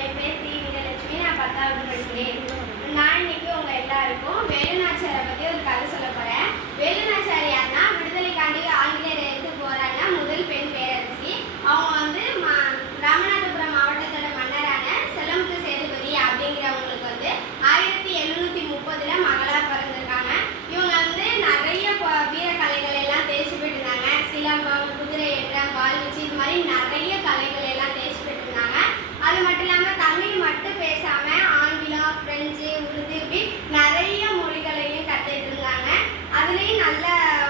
என் பேர் தி வீரலட்சுமி. நான் 10வது படிக்கிறேன். நான் இன்னைக்கு உங்க எல்லாருக்கும் வேலுநாச்சியாரை பத்தி ஒரு கதை சொல்ல போறேன். வேலுநாச்சியார் யாருன்னா விடுதலைக்காண்டி ஆங்கிலேயரை எதிர்த்து போராடின முதல் பெண் பேரரசி. அவங்க வந்து ராமநாதபுரம் மாவட்டத்தோட மன்னரான செல்லமுத்து சேதுபதி அப்படிங்கிறவங்களுக்கு வந்து 1730 மகளா பிறந்திருக்காங்க. இவங்க வந்து நிறைய வீர கலைகள் எல்லாம் தேர்ச்சி பெற்றிருந்தாங்க. சிலம்பம், குதிரை ஏற்றம், வாள் வீச்சு, இது மாதிரி நிறைய கலைகள் எல்லாம் தேர்ச்சி பெற்றிருந்தாங்க. அது மட்டும் இல்லாமல் தமிழ் மட்டும் பேசாம ஆங்கிலம், பிரெஞ்சு, உருது இப்படி நிறைய மொழிகளையும் கற்றுட்டு இருந்தாங்க. அதுலேயும் நல்ல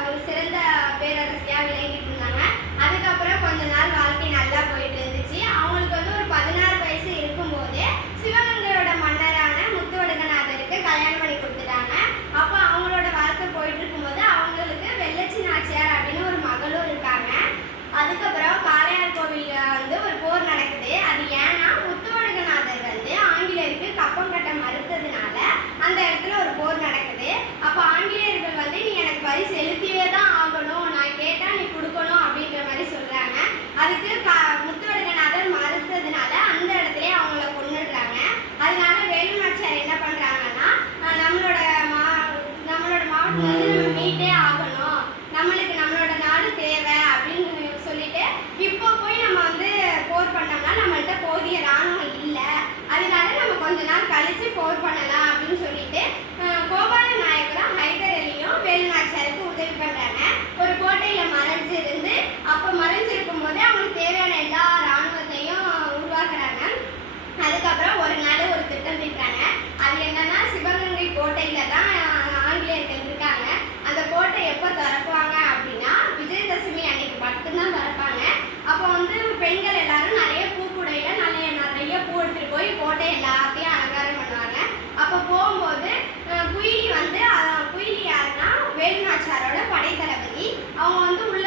ஒரு சிறந்த பேரரசியா விளங்கிட்டு இருந்தாங்க. அதுக்கப்புறம் கொஞ்ச நாள் வாழ்க்கை நல்லா போயிட்டு இருந்துச்சு. அவங்களுக்கு வந்து ஒரு 16 வயசு இருக்கும்போது சிவகங்கையோட மன்னரான முத்துவடுகநாதருக்கு கல்யாணம் பண்ணி கொடுத்துட்டாங்க. அப்போ அவங்களோட வாழ்க்கை போயிட்டு இருக்கும்போது அவங்களுக்கு வெள்ளச்சி நாச்சியார் அப்படின்னு ஒரு மகளும் இருக்காங்க. அதுக்கப்புறம் காளையார் கோவில்ல வந்து ஒரு போர் நடக்குது. அது ஏன்னா முத்துவடுகநாதர் வந்து ஆங்கிலேயருக்கு கப்பம் கட்ட மறுத்ததுனால அந்த இடத்துல ஒரு போர் நடக்குது. அப்போ ஆங்கிலேயர்கள் வந்து நீ எனக்கு வரி செலுத்தியே தான் ஆகணும், நான் கேட்டா நீ கொடுக்கணும் அப்படின்ற மாதிரி சொல்றாங்க. அதுக்கு முத்துவடுகநாதர் மறுத்ததுனால அந்த இடத்துலயே அவங்கள கொன்னுடுறாங்க. அதனால வேலுநாச்சியார் என்ன பண்றாங்கன்னா நம்மளோட மாவட்டம் வந்து நம்ம மீட்டே ஆகணும், நம்மளுக்கு நம்மளோட நாடு தேவை அப்படின்னு சொல்லிட்டு இப்போ போய் நம்ம வந்து போர் பண்ணோம்னா நம்மள்ட்ட போதிய ராணுவம் இல்லை, அதனால நம்ம கொஞ்ச நாள் கழிச்சு போர் பண்ணலாம் அப்படின்னு சொல்லிட்டு கோபால நாயக்கரும் ஹைதர் அலியும் வேலுநாச்சியாருக்கு உதவி பண்றாங்க. ஒரு கோட்டையில மறைஞ்சிருந்து அப்போ மறைஞ்சிருக்கும் போது அவங்களுக்கு தேவையான எல்லா ராணுவத்தையும் உருவாக்குறாங்க. அதுக்கப்புறம் ஒரு நாள் ஒரு திட்டம் தீட்டுறாங்க. அது என்னன்னா சிவகங்கை கோட்டையில தான் ஆங்கிலேயர்கள் இருக்காங்க. அந்த கோட்டை எப்போ திறக்குவாங்க அப்படின்னா விஜயதசமி அன்னைக்கு மட்டும்தான் திறப்பாங்க. அப்போ வந்து பெண்கள் எல்லாரும் நிறைய பூக்குடையில நிறைய பூ எடுத்துட்டு போய் கோட்டை எல்லாத்தையும் அலங்காரம் பண்ணுவாங்க. அப்போ போகும்போது குயிலி யாருன்னா வேலுநாச்சியாரோட படை தளபதி. அவங்க வந்து உள்ள